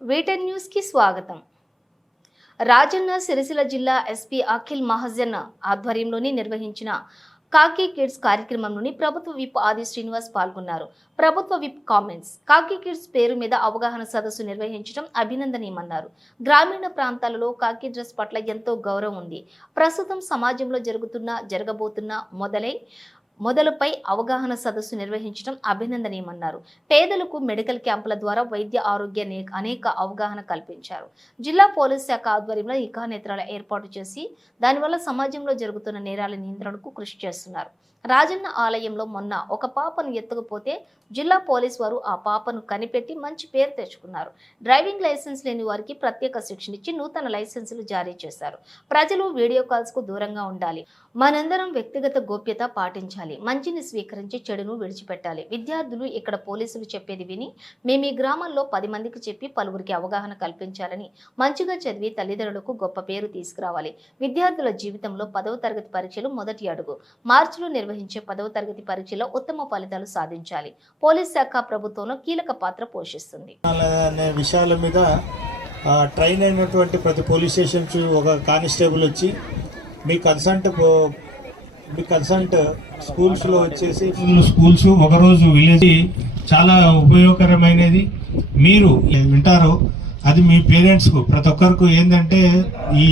వీటెన్ news కి స్వాగతం. రాజన్న సిరిసిల్ల జిల్లా ఎస్పీ అఖిల్ మహాజన్ ఆధ్వర్యంలోని నిర్వహించిన కాకి కిడ్స్ కార్యక్రమంలోని ప్రభుత్వ విప్ ఆది శ్రీనివాస్ పాల్గొన్నారు. ప్రభుత్వ విప్ కామెంట్స్. కాకి కిడ్స్ పేరు మీద అవగాహన సదస్సు నిర్వహించడం అభినందనీయమన్నారు. గ్రామీణ ప్రాంతాలలో కాకి డ్రెస్ పట్ల ఎంతో గౌరవం ఉంది. ప్రస్తుతం సమాజంలో జరగబోతున్న మొదలుపై అవగాహన సదస్సు నిర్వహించడం అభినందనీయమన్నారు. పేదలకు మెడికల్ క్యాంపుల ద్వారా వైద్య ఆరోగ్య అనేక అవగాహన కల్పించారు. జిల్లా పోలీస్ శాఖ ఆధ్వర్యంలో నిఘా నేత్రాల ఏర్పాటు చేసి దానివల్ల సమాజంలో జరుగుతున్న నేరాల నియంత్రణకు కృషి చేస్తున్నారు. రాజన్న ఆలయంలో మొన్న ఒక పాపను ఎత్తుకుపోతే జిల్లా పోలీస్ వారు ఆ పాపను కనిపెట్టి మంచి పేరు తెచ్చుకున్నారు. డ్రైవింగ్ లైసెన్స్ లేని వారికి ప్రత్యేక శిక్షణ ఇచ్చి నూతన లైసెన్సులు జారీ చేశారు. ప్రజలు వీడియో కాల్స్ కు దూరంగా ఉండాలి. మనందరం వ్యక్తిగత గోప్యత పాటించాలి. మంచిని స్వీకరించి చెడును విడిచిపెట్టాలి. విద్యార్థులు ఇక్కడ పోలీసులు చెప్పేది విని మేము ఈ గ్రామంలో 10 మందికి చెప్పి పలువురికి అవగాహన కల్పించాలని, మంచిగా చదివి తల్లిదండ్రులకు గొప్ప పేరు తీసుకురావాలి. విద్యార్థుల జీవితంలో 10వ తరగతి పరీక్షలు మొదటి అడుగు. మార్చిలో నిర్వహించే 10వ తరగతి పరీక్షలో ఉత్తమ ఫలితాలు సాధించాలి. పోలీస్ శాఖ ప్రభుత్వంలో కీలక పాత్ర పోషిస్తుంది. విషయాల మీద ట్రైన్ అయినటువంటి ప్రతి పోలీస్ స్టేషన్ ఒక కానిస్టేబుల్ వచ్చి మీ కన్సల్ట్ స్కూల్స్లో వచ్చేసి స్కూల్స్ ఒకరోజు విలేజ్ చాలా ఉపయోగకరమైనది. మీరు వింటారో అది మీ పేరెంట్స్కు ప్రతి ఒక్కరికి ఏంటంటే ఈ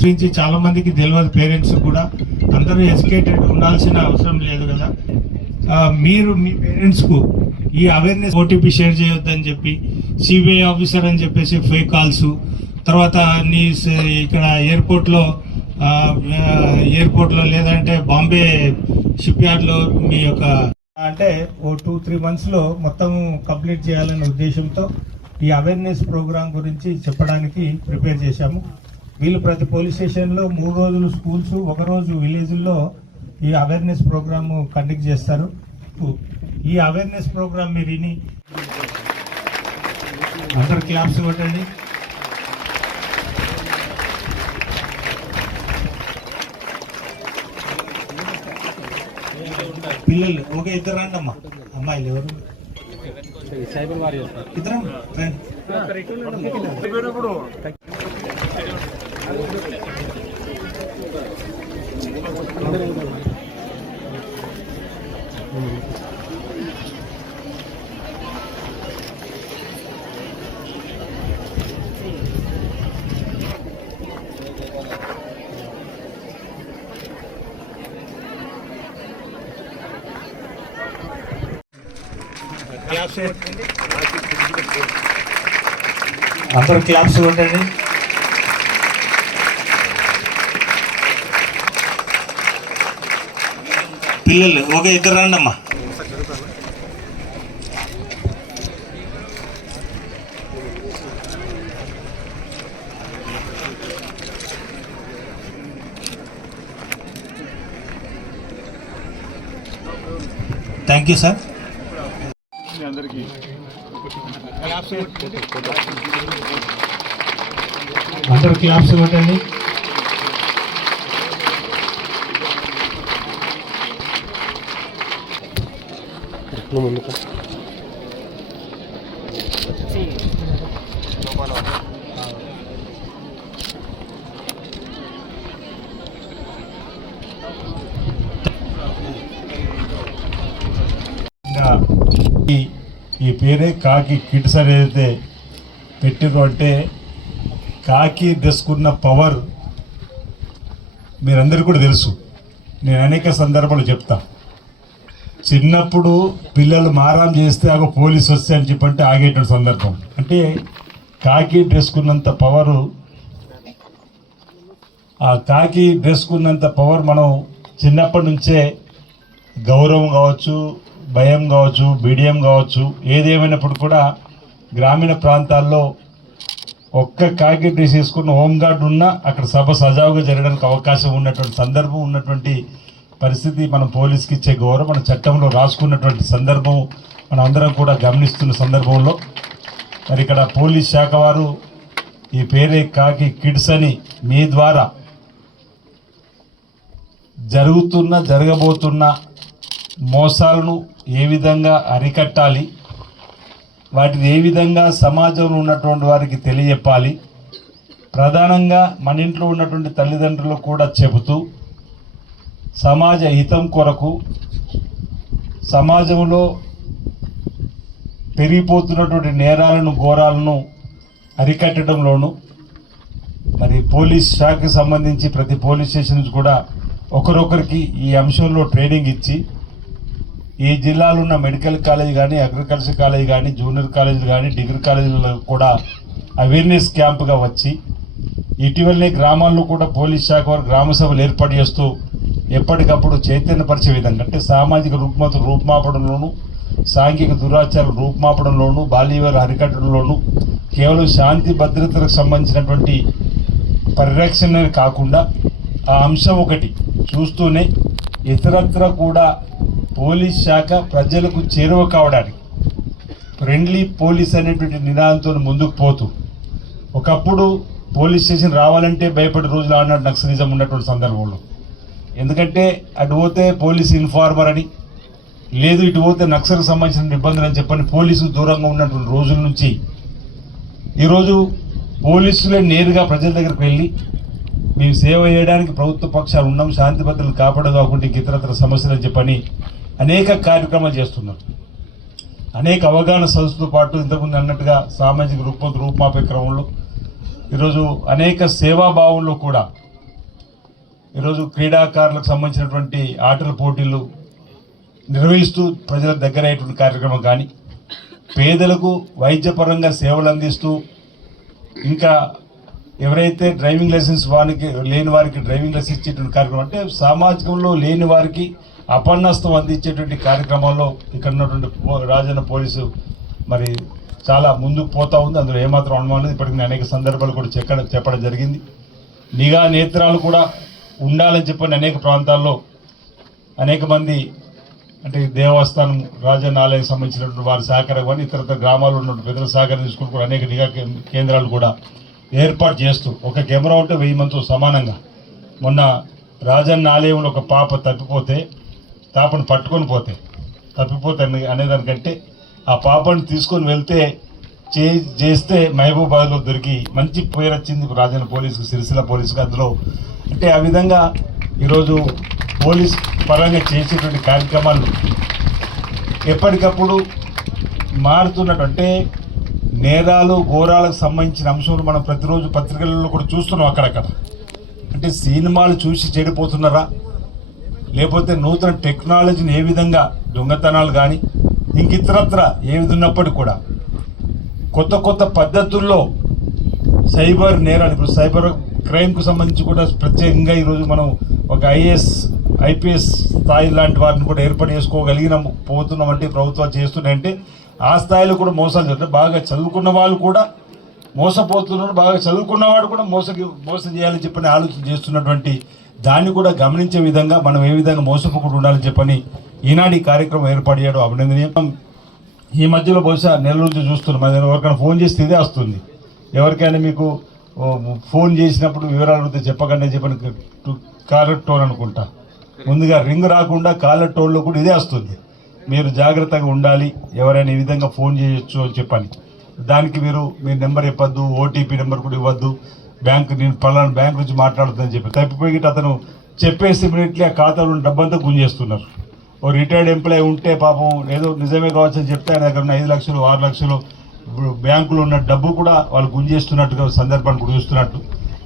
గురించి చాలా మందికి తెలియదు. పేరెంట్స్ కూడా అందరూ ఎడ్యుకేటెడ్ ఉండాల్సిన అవసరం లేదు కదా. మీరు మీ పేరెంట్స్కు ఈ అవేర్నెస్ ఓటీపీ షేర్ చేయొద్దని చెప్పి సిబిఐ ఆఫీసర్ అని చెప్పేసి ఫేక్ కాల్స్, తర్వాత ఇక్కడ ఎయిర్పోర్ట్లో లేదంటే బాంబే షిప్ యార్డ్లో మీ యొక్క అంటే ఓ 2-3 మంత్స్లో మొత్తం కంప్లీట్ చేయాలనే ఉద్దేశంతో ఈ అవేర్నెస్ ప్రోగ్రామ్ గురించి చెప్పడానికి ప్రిపేర్ చేశాము. వీళ్ళు ప్రతి పోలీస్ స్టేషన్లో 3 రోజులు స్కూల్స్, 1 రోజు విలేజ్ల్లో ఈ అవేర్నెస్ ప్రోగ్రామ్ కండక్ట్ చేస్తారు. ఈ అవేర్నెస్ ప్రోగ్రామ్ మీరు విని అందరు క్లాప్స్ కొట్టండి. పిల్లలు ఓకే, ఇద్దరు రండి అమ్మా. అమ్మాయిలు ఎవరు? ఇద్దరు రండి. అందరు క్లాప్స్ కొట్టండి. పిల్లలు ఓకే, ఇద్దరు రండి అమ్మా. Thank you sir. అందరు క్లాప్స్ కొట్టండి. ఈ పేరే కాకి కిడ్స్ అనేది పెట్టిరు అంటే కాకి డ్రెస్కున్న పవర్ మీరందరికీ కూడా తెలుసు. నేను అనేక సందర్భాలు చెప్తా. చిన్నప్పుడు పిల్లలు మారాం చేస్తే పోలీసు వస్తే అని చెప్పంటే ఆగేటువంటి సందర్భం. అంటే కాకి డ్రెస్కున్నంత పవరు, ఆ కాకి డ్రెస్కున్నంత పవర్ మనం చిన్నప్పటి నుంచే గౌరవం కావచ్చు, భయం కావచ్చు, బిడియం కావచ్చు, ఏదేమైనప్పుడు కూడా గ్రామీణ ప్రాంతాల్లో ఒక్క కాకి డ్రెస్ వేసుకున్న హోంగార్డ్ ఉన్నా అక్కడ సభ సజావుగా జరగడానికి అవకాశం ఉన్నటువంటి సందర్భం, ఉన్నటువంటి పరిస్థితి మనం పోలీస్కి ఇచ్చే గౌరవం మన చట్టంలో రాసుకున్నటువంటి సందర్భం మనం అందరం కూడా గమనిస్తున్న సందర్భంలో మరి ఇక్కడ పోలీస్ శాఖ వారు ఈ పేరే కాకి కిడ్స్ అని మీ ద్వారా జరగబోతున్న మోసాలను ఏ విధంగా అరికట్టాలి, వాటిని ఏ విధంగా సమాజంలో ఉన్నటువంటి వారికి తెలియజెప్పాలి, ప్రధానంగా మన ఇంట్లో ఉన్నటువంటి తల్లిదండ్రులకు కూడా చెబుతూ సమాజ హితం కొరకు సమాజంలో పెరిగిపోతున్నటువంటి నేరాలను ఘోరాలను అరికట్టడంలోనూ మరి పోలీస్ శాఖకు సంబంధించి ప్రతి పోలీస్ స్టేషన్ నుంచి కూడా ఒకరొకరికి ఈ అంశంలో ట్రైనింగ్ ఇచ్చి ఈ జిల్లాలో ఉన్న మెడికల్ కాలేజ్ కానీ, అగ్రికల్చర్ కాలేజ్ కానీ, జూనియర్ కాలేజీలు కానీ, డిగ్రీ కాలేజీలలో కూడా అవేర్నెస్ క్యాంపుగా వచ్చి ఇటీవలనే గ్రామాల్లో కూడా పోలీస్ శాఖ వారు గ్రామ సభలు ఏర్పాటు చేస్తూ ఎప్పటికప్పుడు చైతన్యపరిచే విధంగా అంటే సామాజిక రుగ్మతలు రూపుమాపడంలోనూ, సాంఘిక దురాచారం రూపుమాపడంలోనూ, బాల్యవివాహాలు అరికట్టడంలోనూ కేవలం శాంతి భద్రతలకు సంబంధించినటువంటి పరిరక్షణ కాకుండా ఆ అంశం ఒకటి చూస్తూనే ఇతరత్ర కూడా పోలీస్ శాఖ ప్రజలకు చేరువ కావడానికి ఫ్రెండ్లీ పోలీస్ అనేటువంటి నినాదంతో ముందుకు పోతూ ఒకప్పుడు పోలీస్ స్టేషన్ రావాలంటే భయపడే రోజులు ఆనాడు నక్సలిజం ఉన్నటువంటి సందర్భంలో, ఎందుకంటే అటు పోతే పోలీస్ ఇన్ఫార్మర్ అని, లేదు ఇటు పోతే నక్సల్కి సంబంధించిన ఇబ్బందులు అని చెప్పని పోలీసులు దూరంగా ఉన్నటువంటి రోజుల నుంచి ఈరోజు పోలీసులే నేరుగా ప్రజల దగ్గరికి వెళ్ళి మేము సేవ చేయడానికి ప్రభుత్వ పక్షాలు ఉన్నాం, శాంతి భద్రతలు కాపాడడం కాకుండా ఇంక ఇతరత్ర సమస్యలు అని చెప్పని అనేక కార్యక్రమాలు చేస్తున్నారు. అనేక అవగాహన సదస్సుతో పాటు ఇంతకుముందు అన్నట్టుగా సామాజిక రూపుమాపే క్రమంలో ఈరోజు అనేక సేవాభావంలో కూడా ఈరోజు క్రీడాకారులకు సంబంధించినటువంటి ఆటల పోటీలు నిర్వహిస్తూ ప్రజల దగ్గర అయ్యేటువంటి కార్యక్రమం కానీ, పేదలకు వైద్యపరంగా సేవలు అందిస్తూ, ఇంకా ఎవరైతే డ్రైవింగ్ లైసెన్స్ లేని వారికి డ్రైవింగ్ లైసెన్స్ ఇచ్చేటువంటి కార్యక్రమం అంటే సామాజికంలో లేని వారికి అపన్నస్తం అందించేటువంటి కార్యక్రమంలో ఇక్కడ ఉన్నటువంటి రాజన్న పోలీసు మరి చాలా ముందుకు పోతా ఉంది. అందులో ఏమాత్రం అనుమానం లేదు. ఇప్పటికీ అనేక సందర్భాలు కూడా చెప్పడం జరిగింది. నిఘా నేత్రాలు కూడా ఉండాలని చెప్పని అనేక ప్రాంతాల్లో అనేక మంది అంటే దేవస్థానం రాజన్న ఆలయానికి సంబంధించినటువంటి వారి సహకారం కానీ ఇతర గ్రామాల్లో ఉన్న ప్రజల సహకారం తీసుకుని కూడా అనేక నిఘా కేంద్రాలు కూడా ఏర్పాటు చేస్తూ ఒక కెమెరా ఉంటే 1000 మందితో సమానంగా మొన్న రాజన్న ఆలయంలో ఒక పాప పాపను పట్టుకొని తప్పిపోతే అనేదానికంటే ఆ పాపను తీసుకొని వెళ్తే చేస్తే మహబూబాబాద్లో దొరికి మంచి పేరు వచ్చింది రాజన్న పోలీసుకు, సిరిసిల్ల పోలీసుకు. అందులో అంటే ఆ విధంగా ఈరోజు పోలీస్ పరంగా చేసేటువంటి కార్యక్రమాలు ఎప్పటికప్పుడు మారుతున్నట్టు అంటే నేరాలు ఘోరాలకు సంబంధించిన అంశాలు మనం ప్రతిరోజు పత్రికలలో కూడా చూస్తున్నాం. అక్కడక్కడ అంటే సినిమాలు చూసి చెడిపోతున్నారా, లేకపోతే నూతన టెక్నాలజీని ఏ విధంగా దొంగతనాలు కానీ ఇంక ఇతరత్ర ఏ విధంగా ఉన్నప్పటికీ కూడా కొత్త పద్ధతుల్లో సైబర్ నేరాలు, ఇప్పుడు సైబర్ క్రైమ్కు సంబంధించి కూడా ప్రత్యేకంగా ఈరోజు మనం ఒక ఐపీఎస్ స్థాయి లాంటి వారిని కూడా ఏర్పాటు చేసుకోగలిగినాం పోతున్నామంటే ప్రభుత్వాలు చేస్తున్నాయంటే ఆ స్థాయిలో కూడా మోసాలు జరుగుతాయి. బాగా చదువుకున్న వాళ్ళు కూడా మోసపోతున్నారు, బాగా చదువుకున్నవాడు కూడా మోసం చేయాలని చెప్పని ఆలోచన చేస్తున్నటువంటి దాన్ని కూడా గమనించే విధంగా మనం ఏ విధంగా మోసపోకుండా ఉండాలని చెప్పని ఈనాడు ఈ కార్యక్రమం ఏర్పాటు చేయడం అభినందనీయం. ఈ మధ్యలో బహుశా నెల నుంచి చూస్తున్నాం, మన ఎవరికైనా ఫోన్ చేస్తే ఇదే వస్తుంది. ఎవరికైనా మీకు ఫోన్ చేసినప్పుడు వివరాలు అడిగితే చెప్పకండి చెప్పని కాలర్ టోన్ అనుకుంటా, ముందుగా రింగ్ రాకుండా కాలర్ టోన్లో కూడా ఇదే వస్తుంది. మీరు జాగ్రత్తగా ఉండాలి, ఎవరైనా ఈ విధంగా ఫోన్ చేయొచ్చు అని చెప్పని. దానికి మీ నెంబర్ ఇవ్వద్దు, ఓటీపీ నెంబర్ కూడా ఇవ్వద్దు, నేను పలానా బ్యాంక్ నుంచి మాట్లాడుతుందని చెప్పి తప్పిపోయి అతను చెప్పేసి ఇమీడియట్లీ ఆ ఖాతాలో ఉన్న డబ్బంతా గుంజేస్తున్నారు. ఓ రిటైర్డ్ ఎంప్లాయీ ఉంటే పాపం ఏదో నిజమే కావచ్చు అని చెప్తే ఆయన దగ్గర ఉన్న 5 లక్షలు 6 లక్షలు బ్యాంకులో ఉన్న డబ్బు కూడా వాళ్ళు గుంజేస్తున్నట్టుగా సందర్భాన్ని కూడా చూస్తున్నట్టు.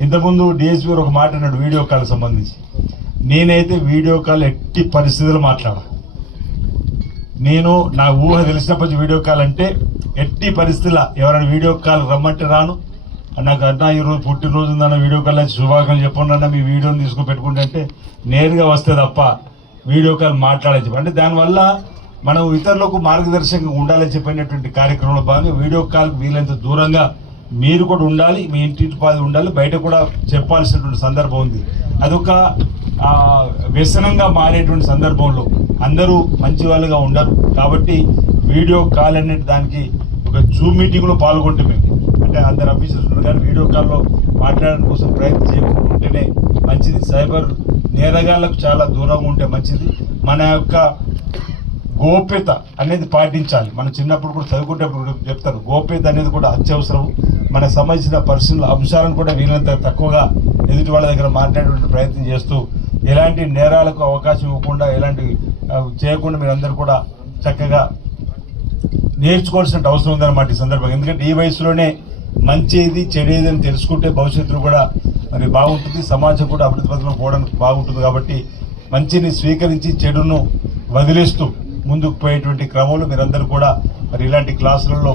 ఇంతకుముందు డిఎస్పీ గారు ఒక మాట అన్నాడు వీడియో కాల్ సంబంధించి. నేనైతే వీడియో కాల్ ఎట్టి పరిస్థితుల్లో మాట్లాడా. నేను నా ఊహ తెలిసినప్పటి వీడియో కాల్ అంటే ఎట్టి పరిస్థితుల్లో ఎవరైనా వీడియో కాల్ రమ్మంటే రాను. నాకు అన్నా ఈరోజు పుట్టినరోజు ఉందన్న వీడియో కాల్ వచ్చి శుభాకాంక్షలు చెప్పండి అన్న, మీ వీడియోని తీసుకుని పెట్టుకుంటే అంటే నేరుగా వస్తే తప్ప వీడియో కాల్ మాట్లాడని చెప్పి అంటే దానివల్ల మనం ఇతరులకు మార్గదర్శకంగా ఉండాలని చెప్పినటువంటి కార్యక్రమంలో భాగంగా వీడియో కాల్ వీలైనంత దూరంగా మీరు కూడా ఉండాలి, మీ ఇంటి పాది ఉండాలి, బయట కూడా చెప్పాల్సినటువంటి సందర్భం ఉంది. అదొక వ్యసనంగా మారేటువంటి సందర్భంలో అందరూ మంచి వాళ్ళుగా ఉండరు. కాబట్టి వీడియో కాల్ అనే దానికి ఒక జూమ్ మీటింగ్లో పాల్గొంటే మేము అంటే అందరు ఆఫీసర్స్ ఉన్నారు కానీ వీడియో కాల్లో మాట్లాడడం కోసం ప్రయత్నం చేయకుండా ఉంటేనే మంచిది. సైబర్ నేరగాళ్లకు చాలా దూరంగా ఉంటే మంచిది. మన యొక్క గోప్యత అనేది పాటించాలి. మనం చిన్నప్పుడు కూడా చదువుకునేటప్పుడు కూడా చెప్తారు, గోప్యత అనేది కూడా అత్యవసరం. మనకు సంబంధించిన పర్సనల్ అంశాలను కూడా వీళ్ళంత తక్కువగా ఎదుటి వాళ్ళ దగ్గర మాట్లాడే ప్రయత్నం చేస్తూ ఎలాంటి నేరాలకు అవకాశం ఇవ్వకుండా, ఎలాంటి చేయకుండా మీరందరూ కూడా చక్కగా నేర్చుకోవాల్సిన అవసరం ఉందన్నమాట ఈ సందర్భంగా. ఎందుకంటే ఈ వయసులోనే మంచిది చెడేది అని తెలుసుకుంటే భవిష్యత్తులో కూడా మరి బాగుంటుంది, సమాజం కూడా అభివృద్ధి పథంలో పోవడానికి బాగుంటుంది. కాబట్టి మంచిని స్వీకరించి చెడును వదిలేస్తూ ముందుకు పోయేటువంటి క్రమంలో మీరందరూ కూడా మరి ఇలాంటి క్లాసులలో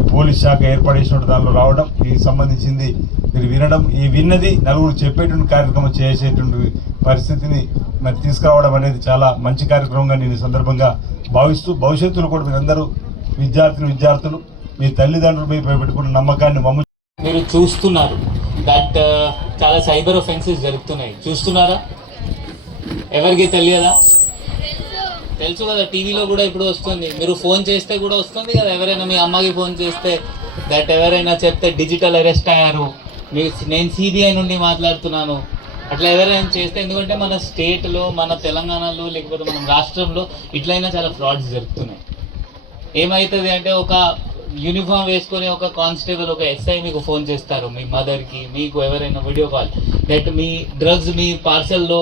ఈ పోలీస్ శాఖ ఏర్పాటు చేసిన దానిలో రావడం, ఈ సంబంధించింది మీరు వినడం, ఈ విన్నది నలుగురు చెప్పేటువంటి కార్యక్రమం చేసేటువంటి పరిస్థితిని మరి తీసుకురావడం అనేది చాలా మంచి కార్యక్రమంగా నేను ఈ సందర్భంగా భావిస్తూ, భవిష్యత్తులో కూడా మీరందరూ విద్యార్థులు మీ తల్లిదండ్రులు మీపై పెట్టుకున్న నమ్మకాన్ని మీరు చూస్తున్నారు దట్ చాలా సైబర్ ఒఫెన్సెస్ జరుగుతున్నాయి. చూస్తున్నారా? ఎవరికి తెలియదా? తెలుసు కదా, టీవీలో కూడా ఇప్పుడు వస్తుంది. మీరు ఫోన్ చేస్తే కూడా వస్తుంది కదా, ఎవరైనా మీ అమ్మకి ఫోన్ చేస్తే దట్ ఎవరైనా చెప్తే డిజిటల్ అరెస్ట్ అయ్యారు, నేను సిబిఐ నుండి మాట్లాడుతున్నాను, అట్లా ఎవరైనా చేస్తే. ఎందుకంటే మన స్టేట్లో, మన తెలంగాణలో, లేకపోతే మన రాష్ట్రంలో ఇట్లయినా చాలా ఫ్రాడ్స్ జరుగుతున్నాయి. ఏమవుతుంది అంటే ఒక యూనిఫామ్ వేసుకొని ఒక కానిస్టేబుల్, ఒక ఎస్ఐ మీకు ఫోన్ చేస్తారు, మీ మదర్కి, మీకు ఎవరైనా వీడియో కాల్ దట్ మీ డ్రగ్స్ మీ పార్సల్లో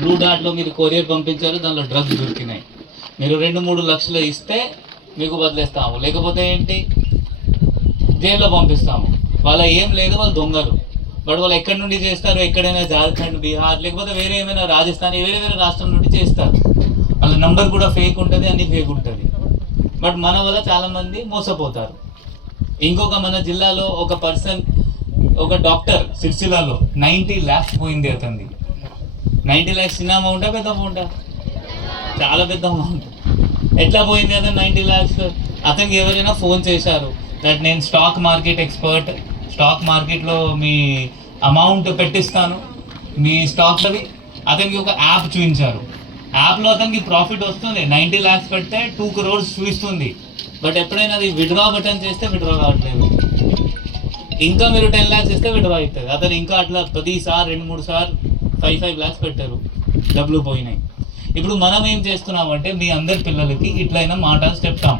బ్లూ డార్ట్లో మీరు కొరియర్ పంపించారు, దానిలో డ్రగ్స్ దొరికినాయి, మీరు 2-3 లక్షలు ఇస్తే మీకు వదిలేస్తాము, లేకపోతే ఏంటి జైల్లో పంపిస్తాము. వాళ్ళ ఏం లేదు, వాళ్ళు దొంగలు. బట్ వాళ్ళు ఎక్కడి నుండి చేస్తారు? ఎక్కడైనా జార్ఖండ్, బీహార్, లేకపోతే వేరే ఏమైనా రాజస్థాన్, వేరే వేరే రాష్ట్రం నుండి చేస్తారు. వాళ్ళ నంబర్ కూడా ఫేక్ ఉంటుంది, అన్ని ఫేక్ ఉంటుంది. బట్ మన వల్ల చాలా మంది మోసపోతారు. ఇంకొక మన జిల్లాలో ఒక పర్సన్, ఒక డాక్టర్ సిరిసిల్లలో 90 lakhs పోయింది అతనిది. 90 lakhs చిన్న అమౌంటా పెద్ద అమౌంటా? చాలా పెద్ద అమౌంట్. ఎట్లా పోయింది అతను 90 lakhs? అతనికి ఎవరైనా ఫోన్ చేశారు దట్ నేను స్టాక్ మార్కెట్ ఎక్స్పర్ట్, స్టాక్ మార్కెట్లో మీ అమౌంట్ పెట్టిస్తాను, మీ స్టాక్స్ అవి. అతనికి ఒక యాప్ చూపించారు. యాప్లో అతనికి ప్రాఫిట్ వస్తుంది, 90 lakhs పెడితే 2 crores చూపిస్తుంది. బట్ ఎప్పుడైనా అది విడ్రా బటన్ చేస్తే విడ్రా కావట్లేదు. ఇంకా మీరు 10 lakhs ఇస్తే విడ్రా అవుతుంది. అతను ఇంకా అట్లా ప్రతిసారి 2-3 సార్లు 5 lakhs పెట్టారు, డబ్బులు పోయినాయి. ఇప్పుడు మనం ఏం చేస్తున్నామంటే మీ అందరి పిల్లలకి ఇట్లయినా మాటలు చెప్తాం.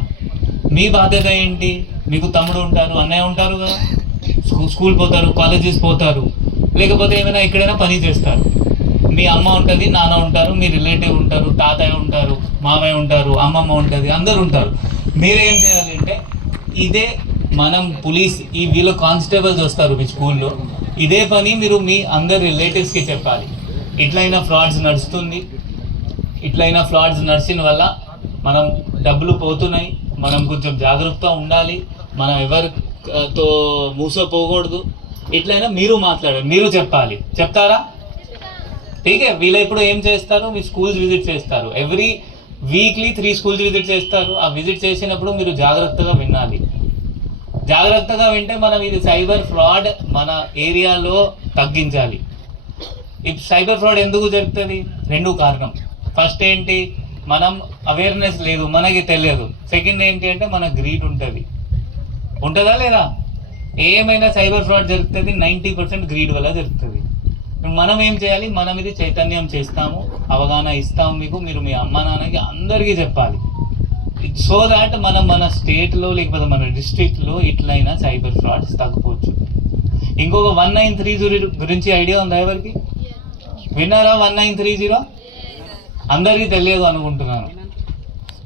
మీ బాధ్యత ఏంటి? మీకు తమ్ముడు ఉంటారు, అన్నయ్య ఉంటారు కదా, స్కూల్ పోతారు, కాలేజెస్ పోతారు, లేకపోతే ఏమైనా ఎక్కడైనా పని చేస్తారు. మీ అమ్మ ఉంటుంది, నాన్న ఉంటారు, మీ రిలేటివ్ ఉంటారు, తాతయ్య ఉంటారు, మామయ్య ఉంటారు, అమ్మమ్మ ఉంటుంది, అందరు ఉంటారు. మీరేం చేయాలి అంటే ఇదే మనం పోలీస్ వీళ్ళు కానిస్టేబుల్స్ వస్తారు మీ స్కూల్లో, ఇదే పని మీరు మీ అందరు రిలేటివ్స్కి చెప్పాలి. ఇట్లయినా ఫ్రాడ్స్ నడుస్తుంది, ఇట్లయినా ఫ్రాడ్స్ నడిచిన వల్ల మనం డబ్బులు పోతున్నాయి, మనం కొంచెం జాగ్రత్తగా ఉండాలి, మనం ఎవరితో మూసపోకూడదు. ఇట్లయినా మీరు మాట్లాడాలి, మీరు చెప్పాలి. చెప్తారా? ఠీకే. వీళ్ళ ఇప్పుడు ఏం చేస్తారు, మీ స్కూల్స్ విజిట్ చేస్తారు, ఎవ్రీ వీక్లీ 3 schools విజిట్ చేస్తారు. ఆ విజిట్ చేసినప్పుడు మీరు జాగ్రత్తగా వినాలి. జాగ్రత్తగా వింటే మనం ఇది సైబర్ ఫ్రాడ్ మన ఏరియాలో తగ్గించాలి. ఈ సైబర్ ఫ్రాడ్ ఎందుకు జరుగుతుంది? 2 కారణం. ఫస్ట్ ఏంటి, మనం అవేర్నెస్ లేదు, మనకి తెలియదు. సెకండ్ ఏంటి అంటే మన గ్రీడ్ ఉంటుంది. ఉంటుందా లేదా? ఏమైనా సైబర్ ఫ్రాడ్ జరుగుతుంది 90% గ్రీడ్ వల్ల జరుగుతుంది. మనం ఏం చేయాలి, మనం ఇది చైతన్యం చేస్తాము, అవగాహన ఇస్తాము మీకు, మీరు మీ అమ్మ నాన్నకి అందరికీ చెప్పాలి. సో దాట్ మనం మన స్టేట్లో లేకపోతే మన డిస్ట్రిక్ట్లో ఇట్లయినా సైబర్ ఫ్రాడ్స్ తగ్గిపోవచ్చు. ఇంకొక 1930 గురించి ఐడియా ఉందా ఎవరికి? విన్నారా? 1930 అందరికీ తెలియదు అనుకుంటున్నాను.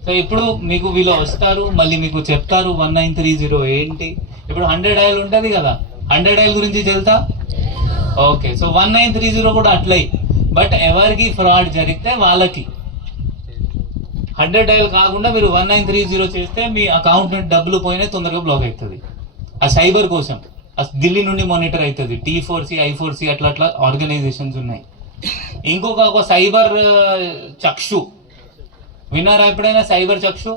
సో ఇప్పుడు మీకు వీళ్ళు వస్తారు, మళ్ళీ మీకు చెప్తారు 1930 ఏంటి. ఇప్పుడు 100 dial ఉంటుంది కదా, 100 dial గురించి తెలుసా? ఓకే. సో 1930 కూడా అట్లయి. బట్ ఎవరికి ఫ్రాడ్ జరిగితే వాళ్ళకి 100 dial కాకుండా మీరు 1930 చేస్తే మీ అకౌంట్ నుండి డబ్బులు పోయినా తొందరగా బ్లాక్ అవుతుంది. ఆ సైబర్ కోసం ఢిల్లీ నుండి మానిటర్ అవుతుంది. T4C, I4C అట్లా ఆర్గనైజేషన్స్ ఉన్నాయి. ఇంకొక సైబర్ చక్షు విన్నారా ఎప్పుడైనా? సైబర్ చక్షు.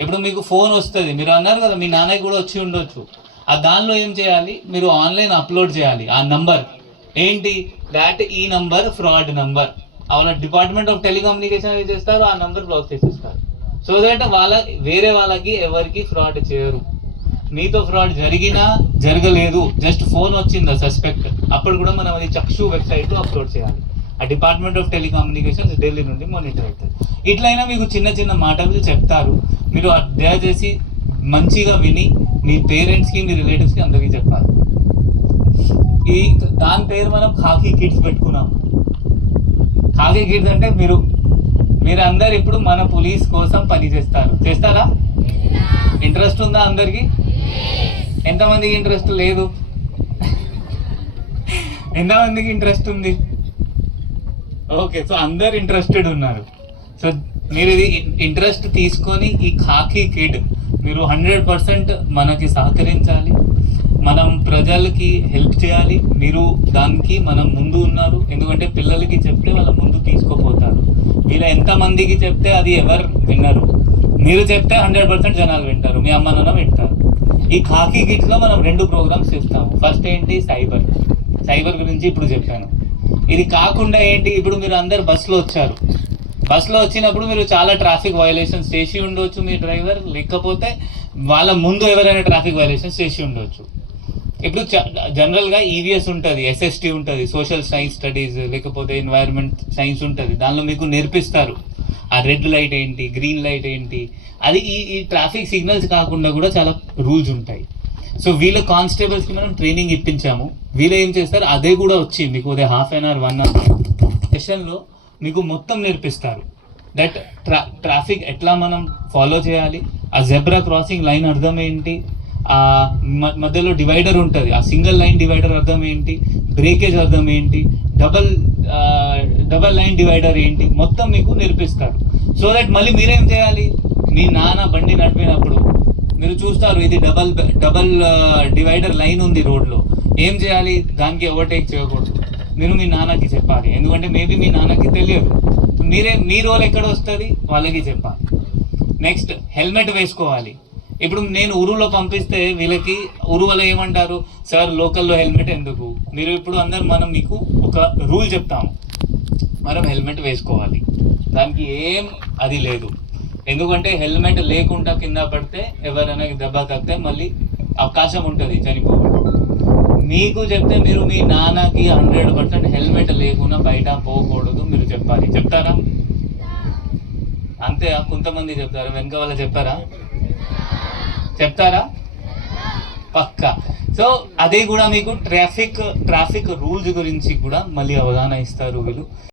ఇప్పుడు మీకు ఫోన్ వస్తుంది, మీరు అన్నారు కదా మీ నాన్నకి కూడా వచ్చి ఉండొచ్చు. ఆ దానిలో ఏం చేయాలి, మీరు ఆన్లైన్ అప్లోడ్ చేయాలి ఆ నంబర్ ఏంటి, దాట్ ఈ నంబర్ ఫ్రాడ్ నంబర్. వాళ్ళ డిపార్ట్మెంట్ ఆఫ్ టెలికమ్యూనికేషన్ ఏం చేస్తారు, ఆ నంబర్ బ్లాక్ చేసేస్తారు. సో దట్ వేరే వాళ్ళకి ఎవరికి ఫ్రాడ్ చేయరు. మీతో ఫ్రాడ్ జరిగినా జరగలేదు, జస్ట్ ఫోన్ వచ్చిందా సస్పెక్ట్, అప్పుడు కూడా మనం అది చక్షు వెబ్సైట్లో అప్లోడ్ చేయాలి. ఆ డిపార్ట్మెంట్ ఆఫ్ టెలికమ్యూనికేషన్స్ ఢిల్లీ నుండి మానిటర్ అవుతుంది. ఇట్లయినా మీకు చిన్న చిన్న మాటలు చెప్తారు, మీరు దయచేసి మంచిగా విని మీ పేరెంట్స్కి మీ రిలేటివ్స్కి అందరికీ చెప్పాలి. దాని పేరు మనం ఖాకీ కిడ్స్ పెట్టుకున్నాం. ఖాకీ కిడ్స్ అంటే మీరు అందరు ఇప్పుడు మన పోలీస్ కోసం పని చేస్తారా? ఇంట్రెస్ట్ ఉందా అందరికి? ఎంతమందికి ఇంట్రెస్ట్ లేదు? ఎంతమందికి ఇంట్రెస్ట్ ఉంది? ఓకే, సో అందరు ఇంట్రెస్టెడ్ ఉన్నారు. సో మీరు ఇది ఇంట్రెస్ట్ తీసుకొని ఈ ఖాకీ కిడ్ మీరు 100% మనకి సహకరించాలి, మనం ప్రజలకి హెల్ప్ చేయాలి. మీరు దానికి మనం ముందు ఉన్నారు, ఎందుకంటే పిల్లలకి చెప్తే వాళ్ళ ముందు తీసుకుపోతారు. మీరు ఎంతమందికి చెప్తే అది ఎవరు విన్నారు, మీరు చెప్తే 100% జనాలు వింటారు, మీ అమ్మ నాన్న వింటారు. ఈ ఖాకీ కిడ్స్లో మనం 2 ప్రోగ్రామ్స్ చేస్తాము. ఫస్ట్ ఏంటి, సైబర్ గురించి ఇప్పుడు చెప్పాను. ఇది కాకుండా ఏంటి, ఇప్పుడు మీరు అందరు బస్సులో వచ్చారు, బస్సులో వచ్చినప్పుడు మీరు చాలా ట్రాఫిక్ వైలేషన్స్ చేసి ఉండవచ్చు మీ డ్రైవర్, లేకపోతే వాళ్ళ ముందు ఎవరైనా ట్రాఫిక్ వైలేషన్స్ చేసి ఉండవచ్చు. ఇప్పుడు జనరల్గా ఈవీఎస్ ఉంటుంది, SST ఉంటుంది, సోషల్ సైన్స్ స్టడీస్, లేకపోతే ఎన్వైరన్మెంట్ సైన్స్ ఉంటుంది. దానిలో మీకు నేర్పిస్తారు ఆ రెడ్ లైట్ ఏంటి, గ్రీన్ లైట్ ఏంటి. అది ఈ ట్రాఫిక్ సిగ్నల్స్ కాకుండా కూడా చాలా రూల్స్ ఉంటాయి. సో వీళ్ళ కానిస్టేబుల్స్కి మనం ట్రైనింగ్ ఇప్పించాము. వీళ్ళు ఏం చేస్తారు, అదే కూడా వచ్చి మీకు ఉదయం ½ an hour 1 hour సెషన్లో మీకు మొత్తం నేర్పిస్తారు. దట్ ట్రాఫిక్ ఎట్లా మనం ఫాలో చేయాలి, ఆ జెబ్రా క్రాసింగ్ లైన్ అర్థం ఏంటి, ఆ మధ్యలో డివైడర్ ఉంటుంది, ఆ సింగిల్ లైన్ డివైడర్ అర్థం ఏంటి, బ్రేకేజ్ అర్థం ఏంటి, డబల్ లైన్ డివైడర్ ఏంటి, మొత్తం మీకు నేర్పిస్తారు. సో దట్ మళ్ళీ మీరేం చేయాలి, మీ నాన్న బండి నడిపినప్పుడు మీరు చూస్తారు ఇది డబల్ డివైడర్ లైన్ ఉంది రోడ్లో, ఏం చేయాలి, దానికి ఓవర్టేక్ చేయకూడదు. మీరు మీ నాన్నకి చెప్పాలి, ఎందుకంటే మేబీ మీ నాన్నకి తెలియదు. మీ రోల్ ఎక్కడ వస్తుంది వాళ్ళకి చెప్పాలి. నెక్స్ట్ హెల్మెట్ వేసుకోవాలి. ఇప్పుడు నేను ఊరులో పంపిస్తే వీళ్ళకి ఊరు వాళ్ళు ఏమంటారు, సార్ లోకల్లో హెల్మెట్ ఎందుకు? మీరు ఇప్పుడు మనం మీకు ఒక రూల్ చెప్తాము, మనం హెల్మెట్ వేసుకోవాలి, దానికి ఏం అది లేదు. ఎందుకంటే హెల్మెట్ లేకుండా కింద పడితే ఎవరైనా దెబ్బ తగ్గితే మళ్ళీ అవకాశం ఉంటుంది చనిపోవడం. మీకు చెప్తే మీరు మీ నాన్నకి 100% హెల్మెట్ లేకుండా బయట పోకూడదు మీరు చెప్పాలి. చెప్తారా? అంతే, కొంతమంది చెప్తారు, వెనక వాళ్ళు చెప్తారా? పక్కా. సో అదే కూడా మీకు ట్రాఫిక్ రూల్స్ గురించి కూడా మళ్ళీ అవగాహన ఇస్తారు వీళ్ళు.